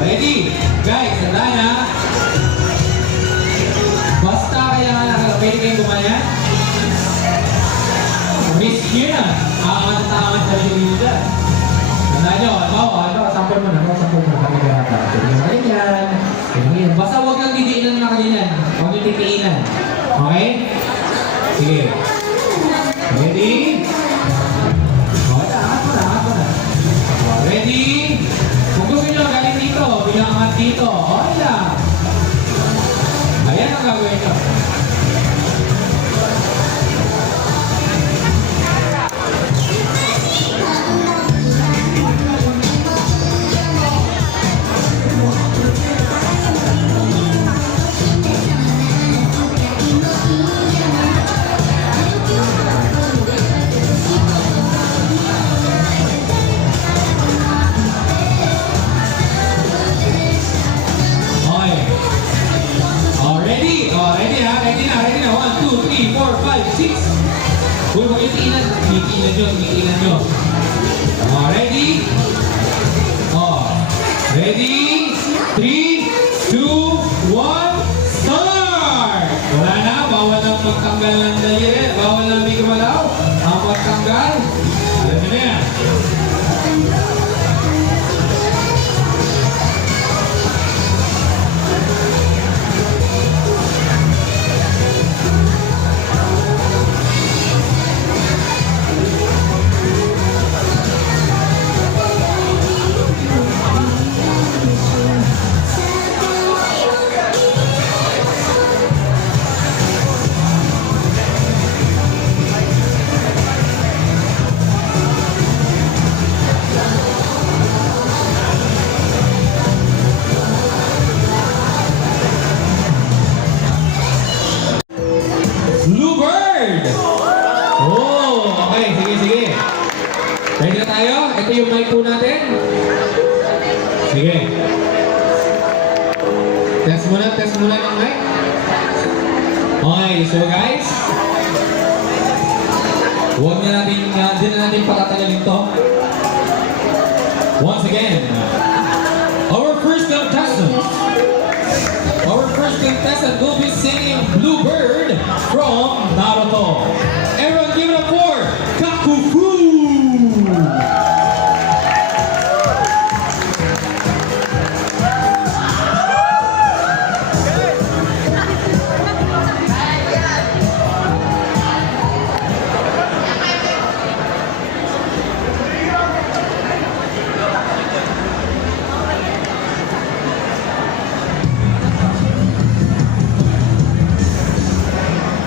Ready? Guys, tandaan na. Basta kaya pwede kayong gumaya. Risk nyo na. Aangat na rin yung dyan. Tandaan nyo, sampol mo na. Basta huwag kang didiinan na kalinan. Huwag yung titiinan. Okay? Sige. Ready? Angat mo na. Ready? Kung gusto nyo galing dito, bilang angat dito. Okay lang. Ayan ang gagawin nyo. Uy, huwag yung tiinan. Tiinan nyo. Oh, ready? Oh, ready? 3, 2, 1, start! Wala na, bawal na magtanggal ng daliri. Bawal na may gumalaw. Ang magtanggal. Alam nyo na yan. Bluebird! Oh, okay. Sige. Ready na tayo? Ito yung mic po natin. Sige. Test muna ng mic. Okay, so guys. Huwag na natin patatagalin to. Once again, our first contestant will be singing Bluebird from Naruto. Everyone give it up for Kakufu!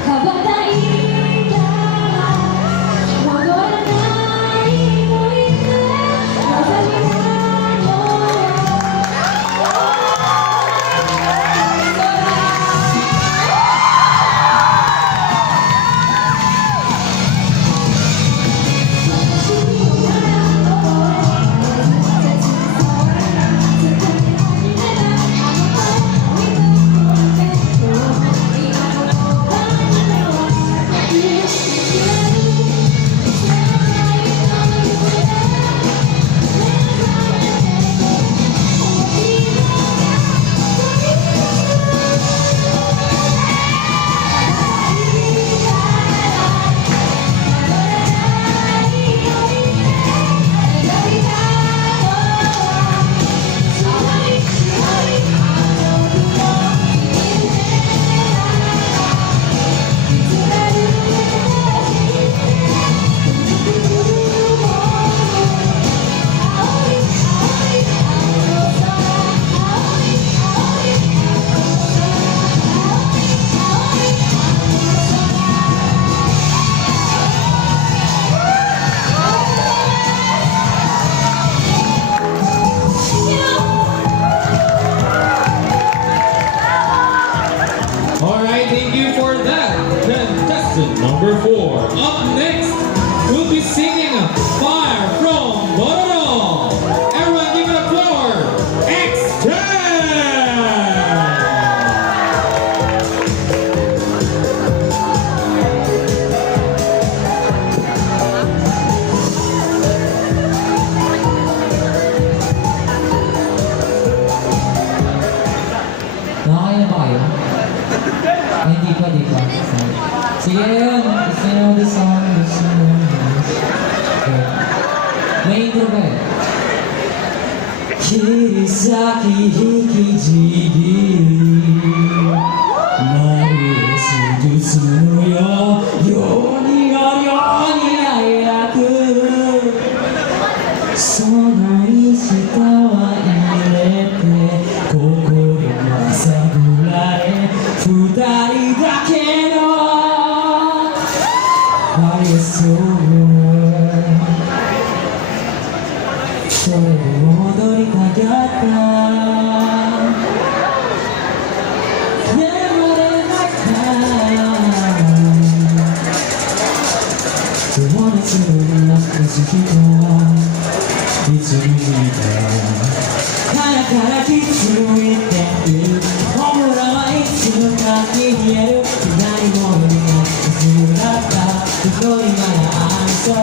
Habang naiiyak, wala na inuwi na, nasalihan mo. Alright, thank you for that. Contestant number 4. Up next, we'll be singing Fire from Bororo. Everyone give it up for X10! Nakakaya ba kayo? Ay, di pa. Sige yun. Gusto nyo the song. Okay. May intro ba eh? Kirisaki hikijigiri Mari sujutsu no yoni ayaku Sono ishita wa irete Kokoro masagurare Futari dake noそれで戻りかかった眠れなかった友達のなくす人はいつ見た鼻から気づいている僕らはいつの間に見える何者になってしまったになら愛そ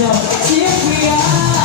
う君が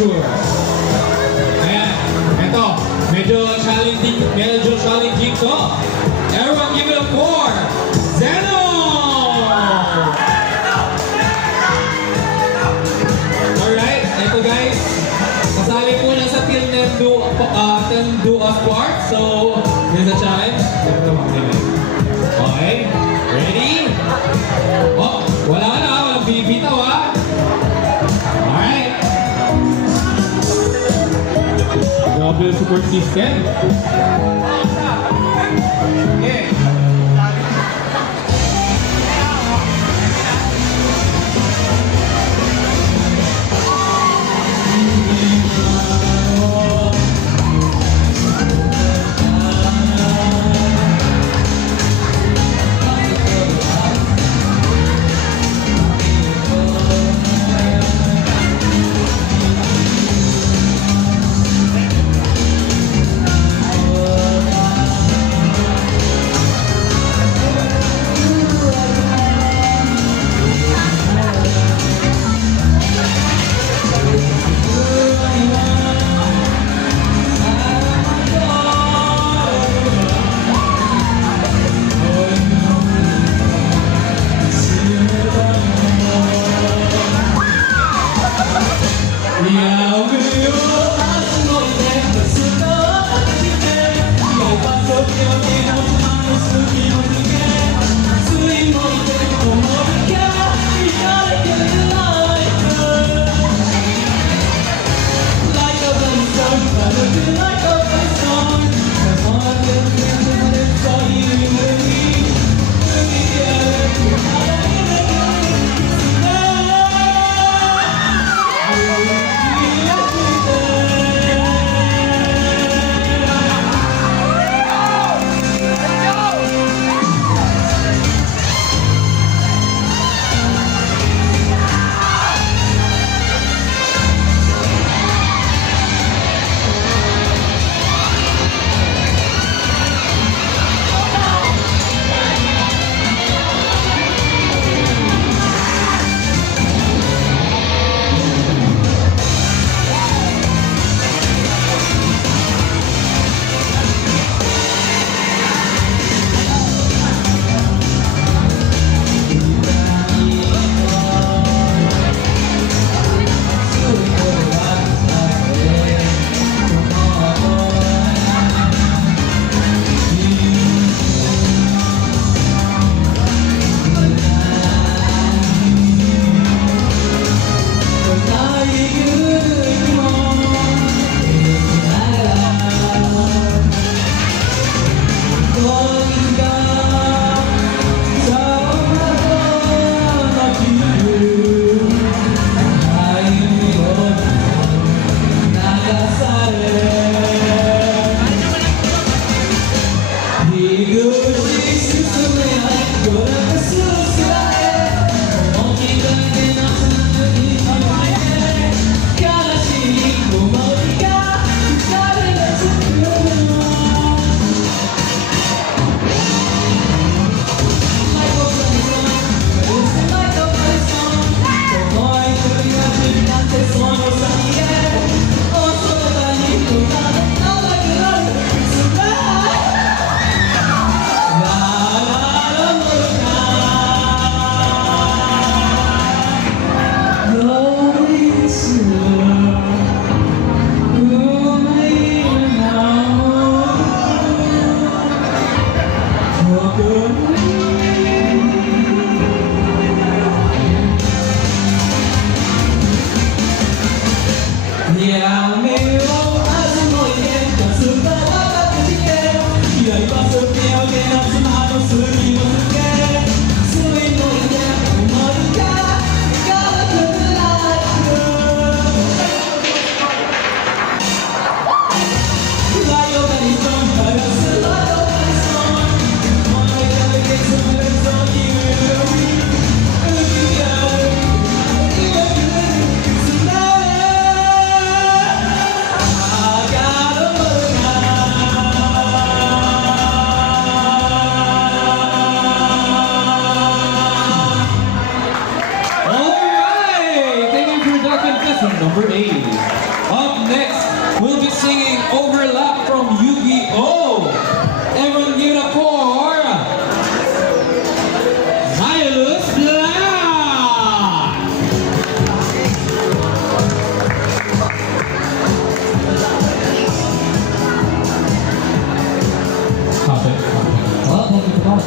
sure. Ayan, eto, medyo challenging to. Everyone give it up for Zeno! Alright, eto guys, kasali po na sa Till Do Us Part. So, here's the challenge. Okay, ready? Oh, wala na, walang bibitaw ha. Alright. Grabe yung support system. Okay. number 8. Up next, we'll be singing Overlap from Yu-Gi-Oh! Everyone give it up for Nihilus Black! Copy. Oh, thank you so much.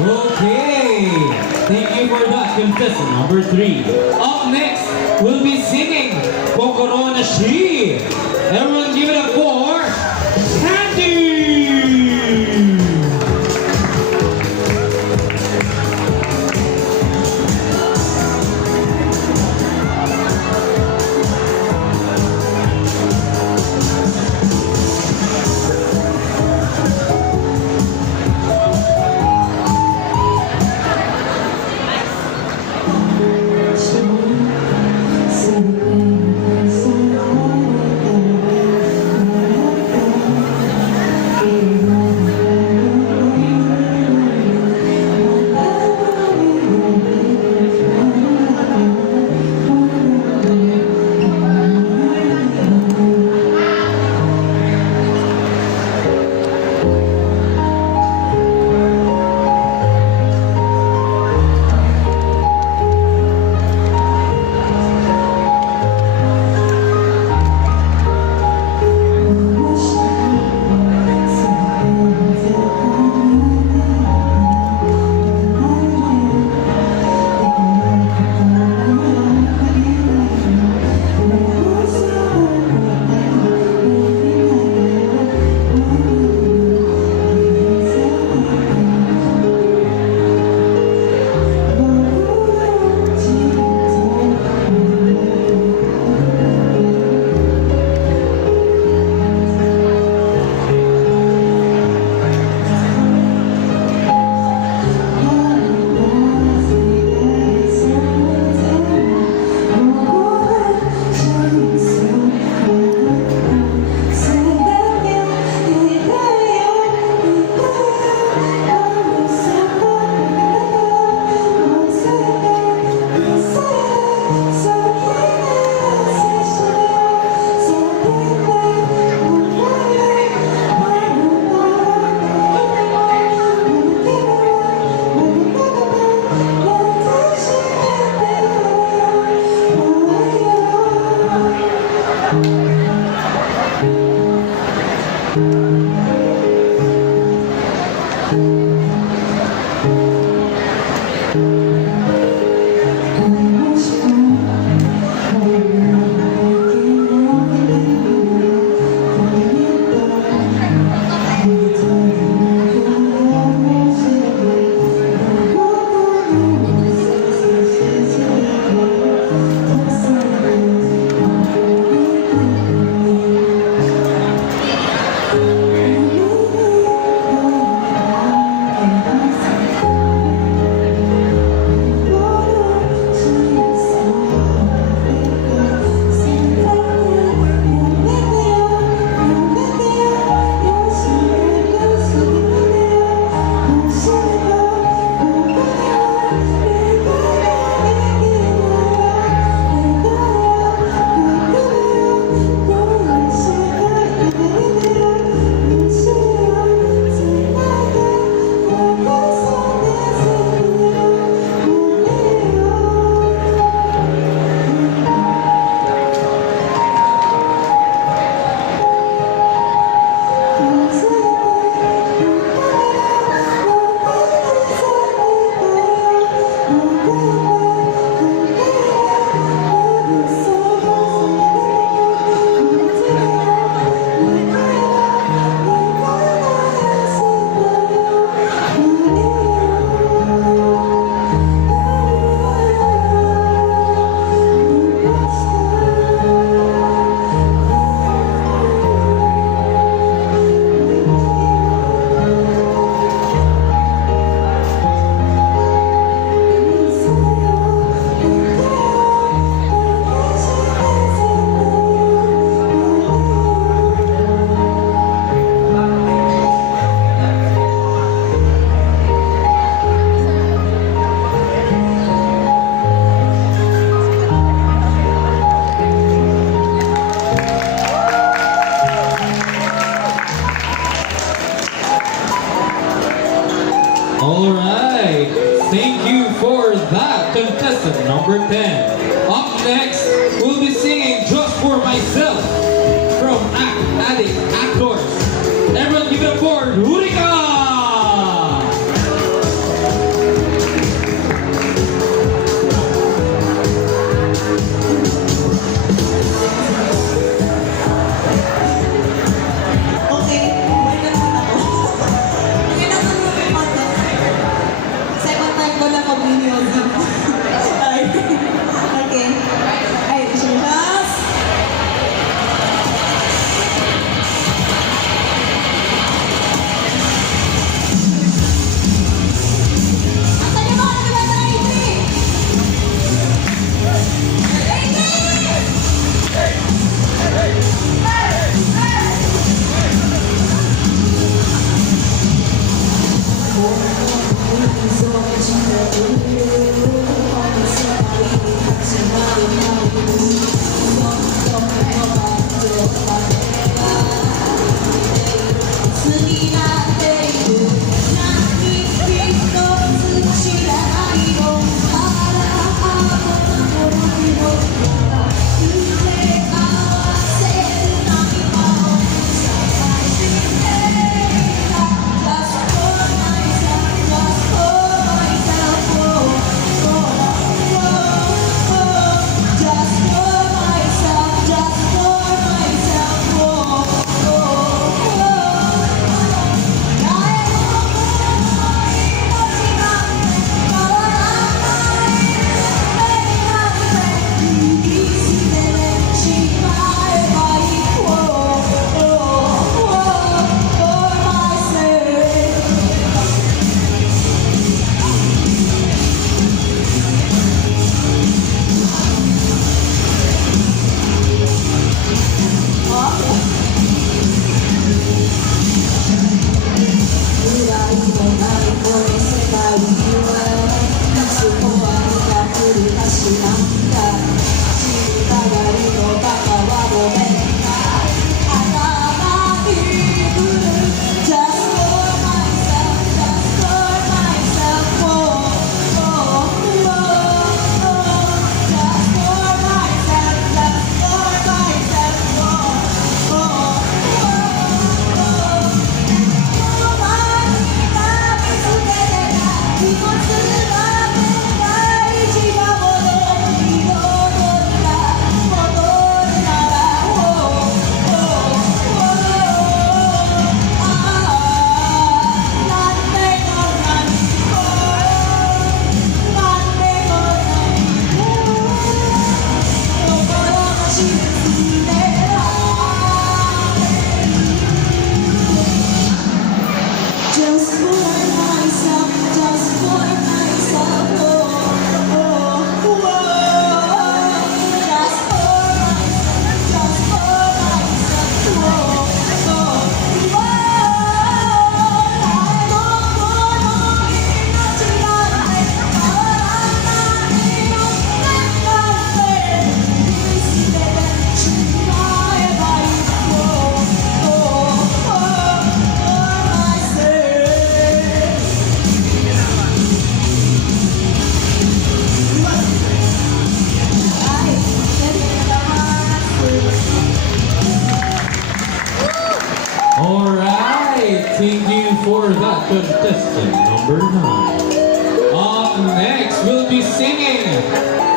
Okay, thank you for that, contestant number 3. Up next, we'll be singing Kokorona Shi. Everyone give it up for Candy! So contestant number 10. Up next, we'll be singing Just For Myself from Act Addict Actors. Everyone give it up for Rurika! Okay, wait lang ako. Okay na ako. Second time ko na mag-video. Okay. Ay, just. Asan yung mga naglalaro na 好きなっている何一つ知らないのあらあの時の触れ合わせる何かを探していた Just for myself, just for myself, oh, oh, oh, oh. Just for myself, just for myself, oh, oh, oh. 9. Up next, we'll be singing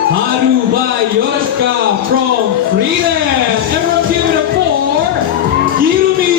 Haru by Yoshika from Freedom. Everyone give it up for Hirumi.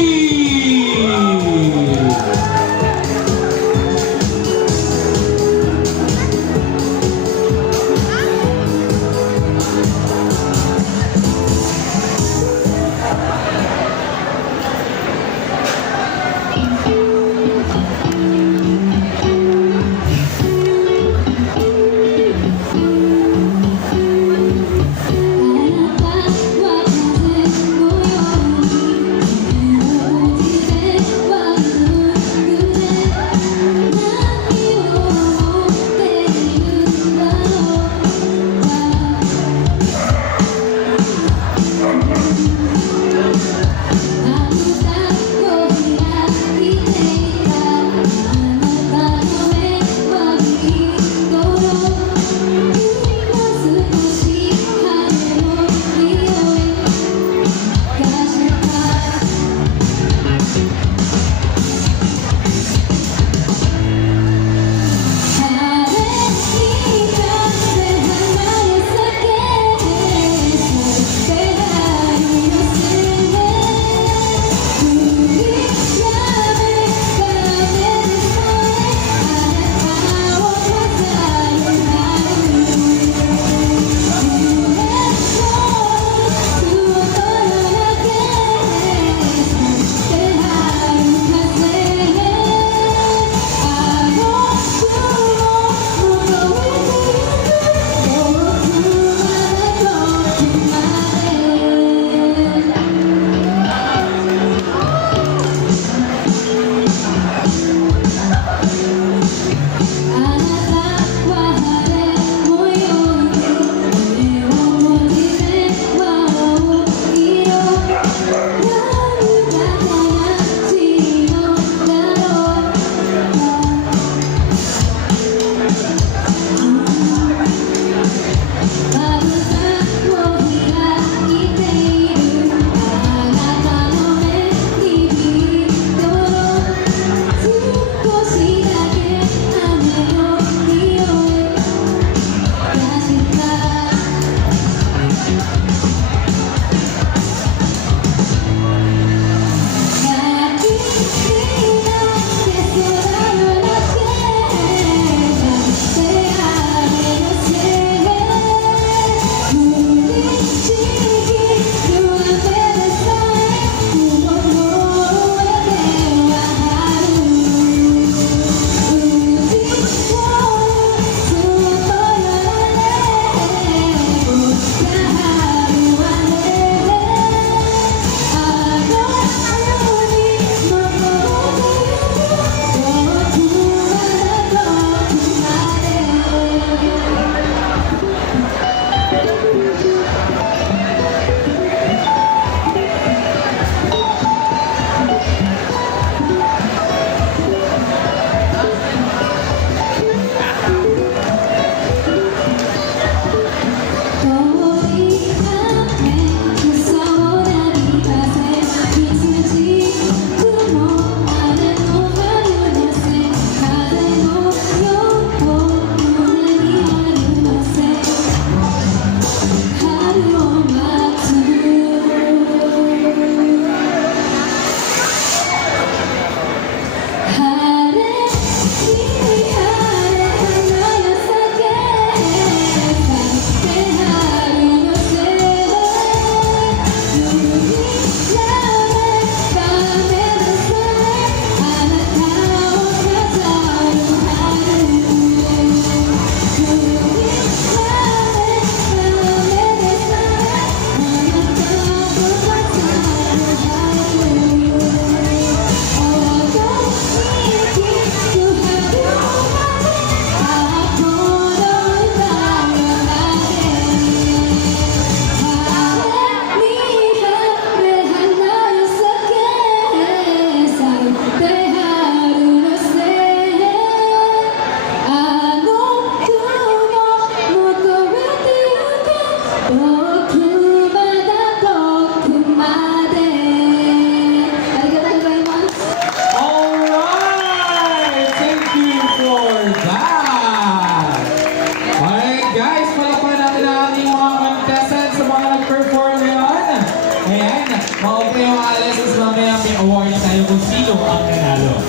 kung sino ang nanalo.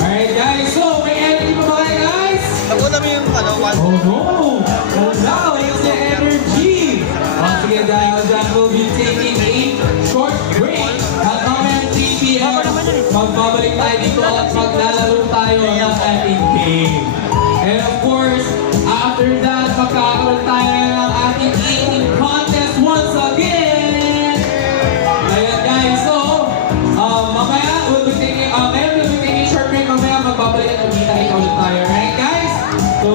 Alright guys, so may energy pa ba kayo guys? Nakuha namin yung ano, one. Oh no! Now it's the energy! Once again dahil dyan, we'll be taking a short break. At mamaya 3 p.m. magbabalik tayo dito at maglalaro tayo ng ating game. And of course, after that, magkakaroon tayo ng ating eating contest once again! Ayan guys, so, mamaya, we'll be taking a short break. Mamaya, magbabalik at magkita ulit tayo. Alright guys? So,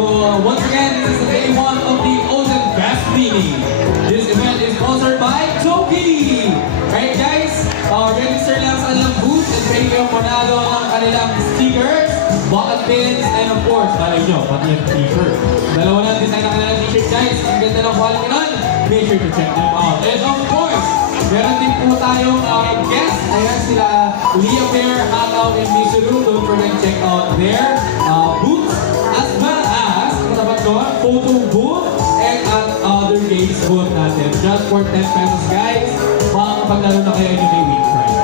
once again, this is the day 1 of the Ozen Fest meeting. This event is sponsored by Toki! Alright guys, register lang sa kanilang booth and pwede kayong panalo ng kanilang stickers, bucket pins, and of course, malay nyo, pati yung t-shirt. Dalawa na design na kanilang t-shirt guys. Ang ganda ng quality nun. Make sure to check them out. And of course, meron din po tayong guest. Ayan sila, Leah Bear, Hakaw, and Misuru. Don't forget to check out their booths as well as, katapat doon, photo booth and at other games booth natin. Just for 10 pesos guys, makapaglaro na kayo nyo may week price.